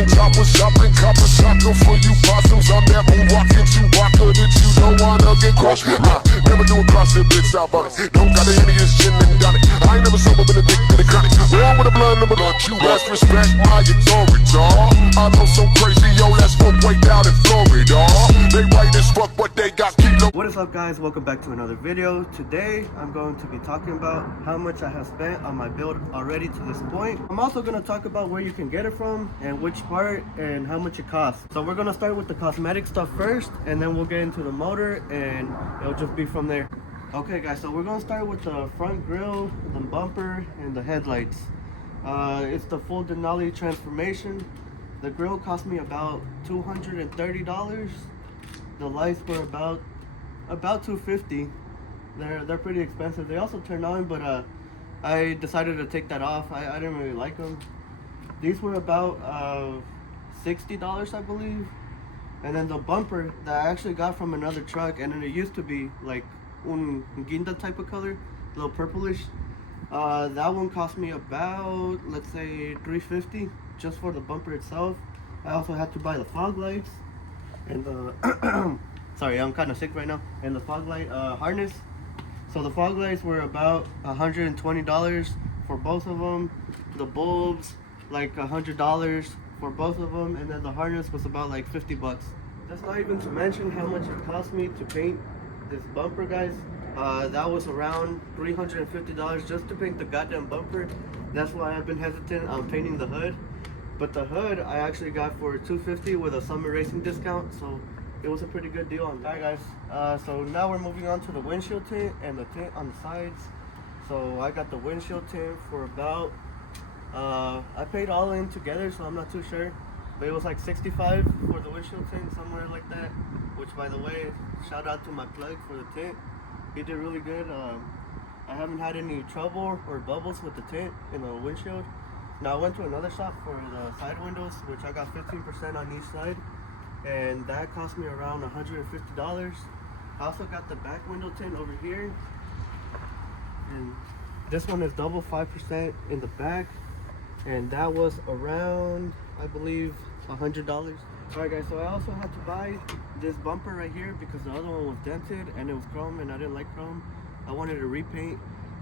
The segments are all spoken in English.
some choppers, shopping, copper, soccer for you possums. I'm that moon rockin' Chewbacca that you don't wanna get crushed with. Never do a CrossFit, bitch, out about it. Don't got any of this gin and done it. I ain't never sober, been addicted to chronic. Born with a blood number, not you. Best respect my authority, dawg. I know some crazy, yo, that's what way down in Florida. They white as fuck, but they got kilo. What is up, guys? Welcome back to another video. Today I'm going to be talking about how much I have spent on my build already to this point. I'm also going to talk about where you can get it from and which part and how much it costs. So we're going to start with the cosmetic stuff first, and then we'll get into the motor and it'll just be from there. Okay guys, so we're going to start with the front grille, the bumper, and the headlights. It's the full Denali transformation. The grille cost me about $230. The lights were about $250. They're pretty expensive. They also turn on, but I decided to take that off. I didn't really like them. These were about $60, I believe. And then the bumper that I actually got from another truck, and then it used to be like un guinda type of color, a little purplish. That one cost me about, let's say, $350 just for the bumper itself. I also had to buy the fog lights and the sorry, I'm kind of sick right now, and the fog light harness. So the fog lights were about $120 for both of them. The bulbs like $100 for both of them, and then the harness was about like 50 bucks. That's not even to mention how much it cost me to paint this bumper, guys. That was around $350 just to paint the goddamn bumper. That's why I've been hesitant on painting the hood. But the hood I actually got for $250 with a summer racing discount, so it was a pretty good deal on that. Alright guys, so now we're moving on to the windshield tint and the tint on the sides. So I got the windshield tint for about, I paid all in together, so I'm not too sure, but it was like $65 for the windshield tint, somewhere like that. Which, by the way, shout out to my plug for the tint. He did really good. I haven't had any trouble or bubbles with the tint in the windshield. Now I went to another shop for the side windows, which I got 15% on each side, and that cost me around $150. I also got the back window tint over here, and this one is double 5% in the back, and that was around, I believe, $100. Alright guys, so I also had to buy this bumper right here because the other one was dented and it was chrome, and I didn't like chrome. I wanted to repaint,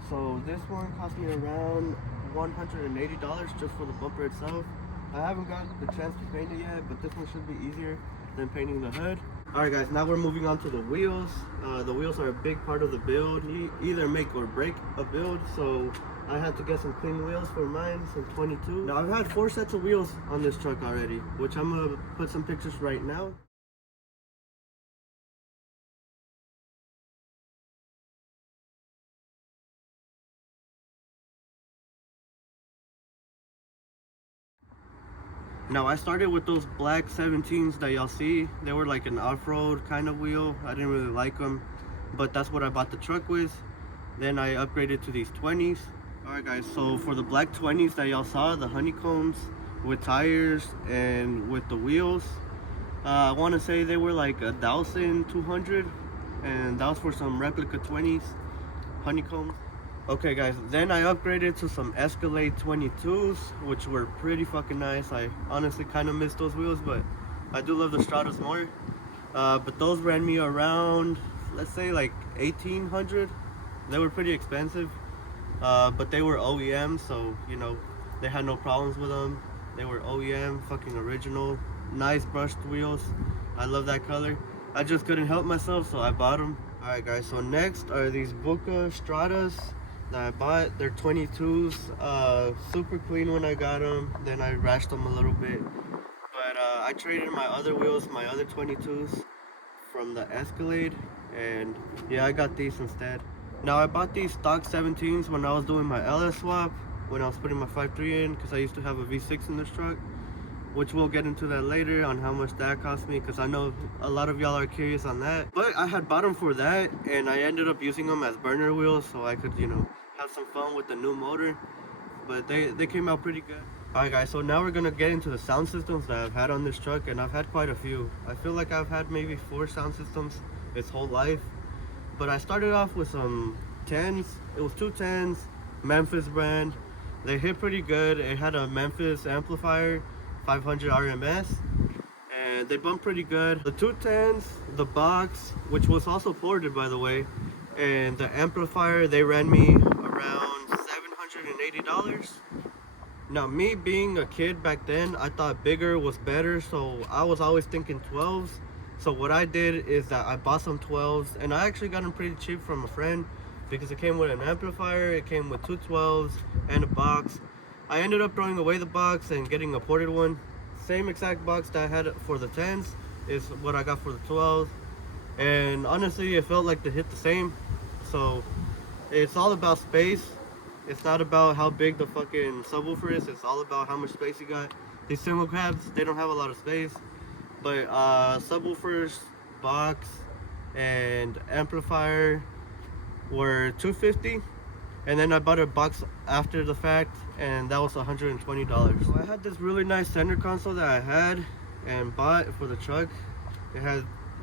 so this one cost me around $180 just for the bumper itself. I haven't got the chance to paint it yet, but this one should be easier than painting the hood. Alright guys, now we're moving on to the wheels. The wheels are a big part of the build. You either make or break a build, so I had to get some clean wheels for mine, some 22. Now I've had 4 sets of wheels on this truck already, which I'm gonna put some pictures right now. Now I started with those black 17s that y'all see. They were like an off-road kind of wheel. I didn't really like them, but that's what I bought the truck with. Then I upgraded to these 20s. Alright guys, so for the black 20s that y'all saw, the honeycombs with tires and with the wheels, I want to say they were like $1,200, and that was for some replica 20s honeycombs. Okay guys, then I upgraded to some Escalade 22s, which were pretty fucking nice. I honestly kind of miss those wheels, but I do love the Stratos more. But those ran me around, let's say like $1,800. They were pretty expensive, but they were OEM, so you know, they had no problems with them. They were OEM, fucking original, nice brushed wheels. I love that color. I just couldn't help myself, so I bought them. Alright guys, so next are these Buca Stratas that I bought. They're 22s, super clean when I got them. Then I rashed them a little bit, but I traded my other wheels, my other 22s from the Escalade, and yeah, I got these instead. Now I bought these stock 17s when I was doing my LS swap, when I was putting my 5.3 in, because I used to have a V6 in this truck, which we'll get into that later on how much that cost me, because I know a lot of y'all are curious on that. But I had bought them for that, and I ended up using them as burner wheels so I could, you know, have some fun with the new motor. But they came out pretty good. Alright guys, so now we're gonna get into the sound systems that I've had on this truck, and I've had quite a few. I feel like I've had maybe 4 sound systems its whole life. But I started off with some 10s. It was 2 10s, Memphis brand. They hit pretty good. It had a Memphis amplifier, 500 RMS, and they bump pretty good. The 210s, the box, which was also ported by the way, and the amplifier, they ran me around $780. Now, me being a kid back then, I thought bigger was better, so I was always thinking 12s. So what I did is that I bought some 12s, and I actually got them pretty cheap from a friend because it came with an amplifier, it came with two 12s and a box. I ended up throwing away the box and getting a ported one. Same exact box that I had for the 10s is what I got for the 12s, and honestly it felt like they hit the same. So it's all about space. It's not about how big the fucking subwoofer is, it's all about how much space you got. These single cabs, they don't have a lot of space, but subwoofers, box, and amplifier were $250, and then I bought a box after the fact, and that was $120. So I had this really nice center console that I had and bought for the truck.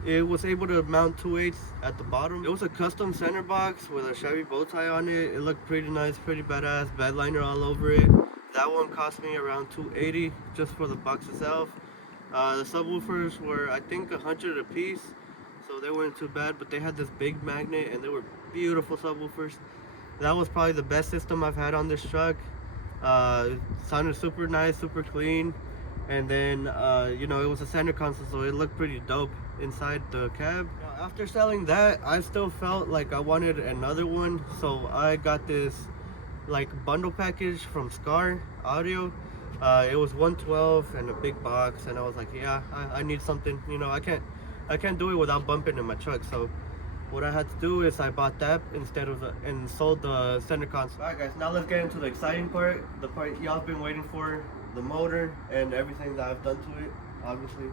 It was able to mount 2/8 at the bottom. It was a custom center box with a Chevy bow tie on it. It looked pretty nice, pretty badass, bed liner all over it. That one cost me around $280 just for the box itself. The subwoofers were, I think, 100 a piece, so they weren't too bad, but they had this big magnet and they were beautiful subwoofers. That was probably the best system I've had on this truck. Sounded super nice, super clean, and then you know, it was a center console, so it looked pretty dope inside the cab. Now, after selling that, I still felt like I wanted another one, so I got this like bundle package from Scar Audio. It was 112 and a big box, and I was like, yeah, I need something, you know, I can't do it without bumping in my truck. So what I had to do is I bought that instead of and sold the center console. Alright guys, now let's get into the exciting part, the part y'all been waiting for, the motor and everything that I've done to it, obviously.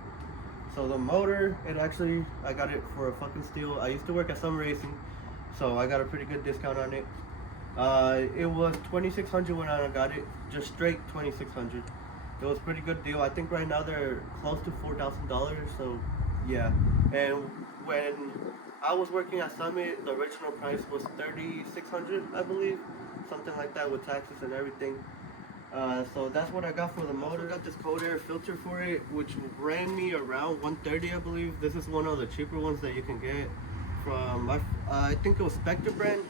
So the motor, I got it for a fucking steal. I used to work at Summer Racing, so I got a pretty good discount on it. It was $2,600 when I got it, just straight $2,600. It was a pretty good deal. I think right now they're close to $4,000, so yeah. And when I was working at Summit, the original price was $3,600, I believe, something like that with taxes and everything. So that's what I got for the motor. I got this cold air filter for it, which ran me around $130, I believe. This is one of the cheaper ones that you can get from, I think it was Spectre brand,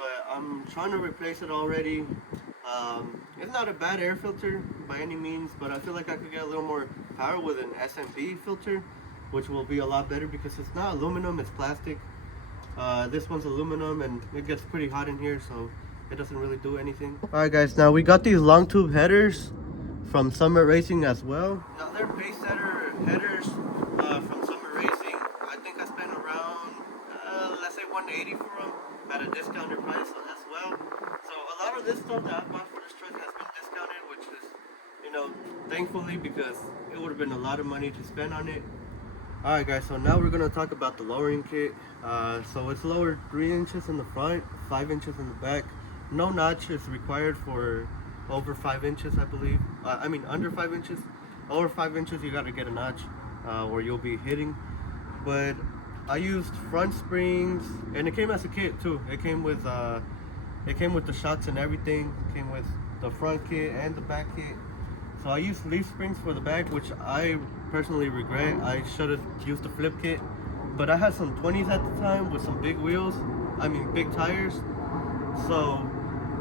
but I'm trying to replace it already. It's not a bad air filter by any means, but I feel like I could get a little more power with an SMB filter, which will be a lot better because it's not aluminum, it's plastic. This one's aluminum and it gets pretty hot in here, so it doesn't really do anything. Alright guys, now we got these long tube headers from Summit Racing as well. Now they're pace setter headers from Summit Racing. I think I spent around, let's say $180 for them at a discounted price as well. So a lot of this stuff that I bought for this truck has been discounted, which is, you know, thankfully, because it would have been a lot of money to spend on it. Alright guys, so now we're going to talk about the lowering kit. So it's lowered 3 inches in the front, 5 inches in the back. No notch is required for over 5 inches, I believe. I mean under 5 inches. Over 5 inches you got to get a notch or you'll be hitting. But I used front springs, and it came as a kit too. It came with the shocks and everything. It came with the front kit and the back kit. So I used leaf springs for the back, which I personally regret. I should have used the flip kit. But I had some 20s at the time with some big wheels, big tires. So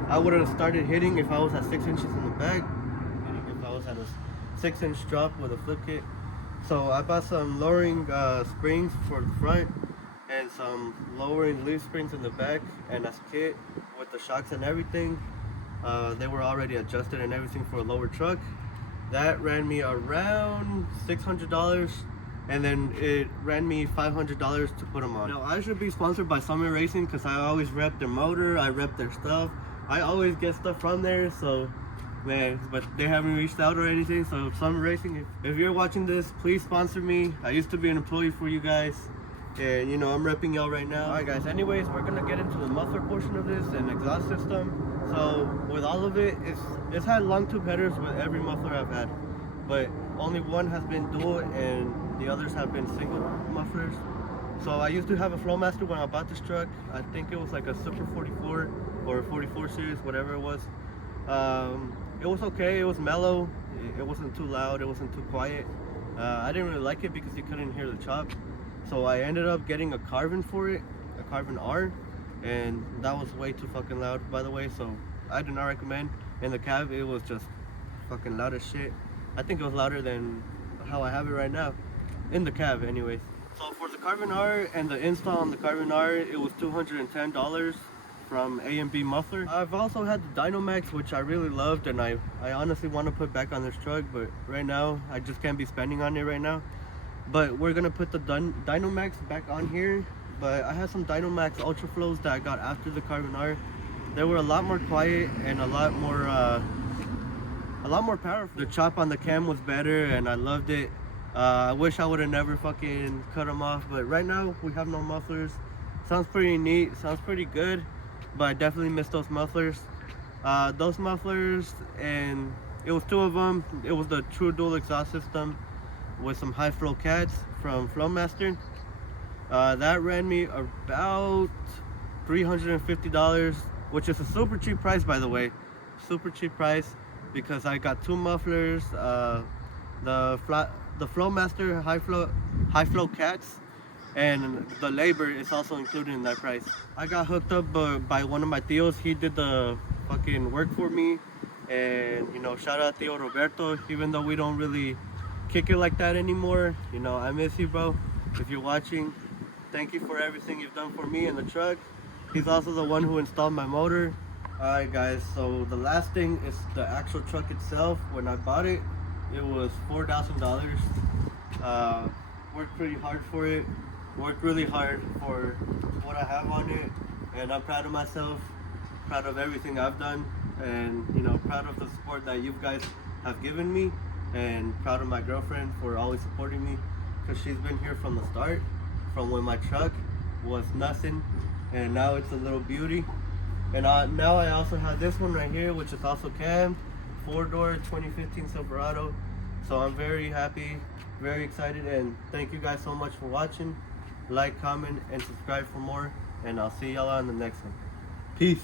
I would have started hitting if I was at 6 inches in the back, if I was at a 6-inch drop with a flip kit. So I bought some lowering springs for the front and some lowering leaf springs in the back, and as a kit with the shocks and everything. They were already adjusted and everything for a lower truck. That ran me around $600, and then it ran me $500 to put them on. Now I should be sponsored by Summit Racing because I always rep their motor, I rep their stuff. I always get stuff from there, so man, but they haven't reached out or anything. So Summit Racing, if you're watching this, please sponsor me. I used to be an employee for you guys, and you know, I'm repping y'all right now. Alright guys, anyways, we're gonna get into the muffler portion of this and exhaust system. So with all of it, it's had long tube headers with every muffler I've had, but only one has been dual and the others have been single mufflers. So I used to have a Flowmaster when I bought this truck. I think it was like a Super 44 or a 44 series, whatever it was. It was okay. It was mellow. It wasn't too loud. It wasn't too quiet. I didn't really like it because you couldn't hear the chop. So I ended up getting a Carbon for it, a Carbon R, and that was way too fucking loud, by the way. So I do not recommend. In the cab, it was just fucking loud as shit. I think it was louder than how I have it right now, in the cab, anyways. So for the Carbon R and the install on the Carbon R, it was $210 from A&B Muffler. I've also had the Dynamax, which I really loved, and I honestly want to put back on this truck, but right now I just can't be spending on it right now. But we're gonna put the Dynamax back on here. But I had some Dynamax Ultra Flows that I got after the Carbon R. They were a lot more quiet and a lot more powerful. The chop on the cam was better, and I loved it. I wish I would have never fucking cut them off, but right now we have no mufflers. Sounds pretty neat, sounds pretty good, but I definitely miss those mufflers. Those mufflers, and it was 2 of them. It was the True Dual exhaust system with some high flow cats from Flowmaster. That ran me about $350, which is a super cheap price, by the way. Super cheap price, because I got 2 mufflers, the Flowmaster high flow cats, and the labor is also included in that price. I got hooked up by one of my tios. He did the fucking work for me, and you know, shout out Tio Roberto. Even though we don't really kick it like that anymore, you know, I miss you, bro. If you're watching, thank you for everything you've done for me in the truck. He's also the one who installed my motor. Alright guys, so the last thing is the actual truck itself. When I bought it, it was $4,000. Worked pretty hard for it. Worked really hard for what I have on it, and I'm proud of myself, proud of everything I've done, and you know, proud of the support that you guys have given me, and proud of my girlfriend for always supporting me, because she's been here from the start, from when my truck was nothing and now it's a little beauty. And now I also have this one right here, which is also cam, 4-door 2015 Silverado. So I'm very happy, very excited, and thank you guys so much for watching. Like, comment, and subscribe for more, and I'll see y'all on the next one. Peace.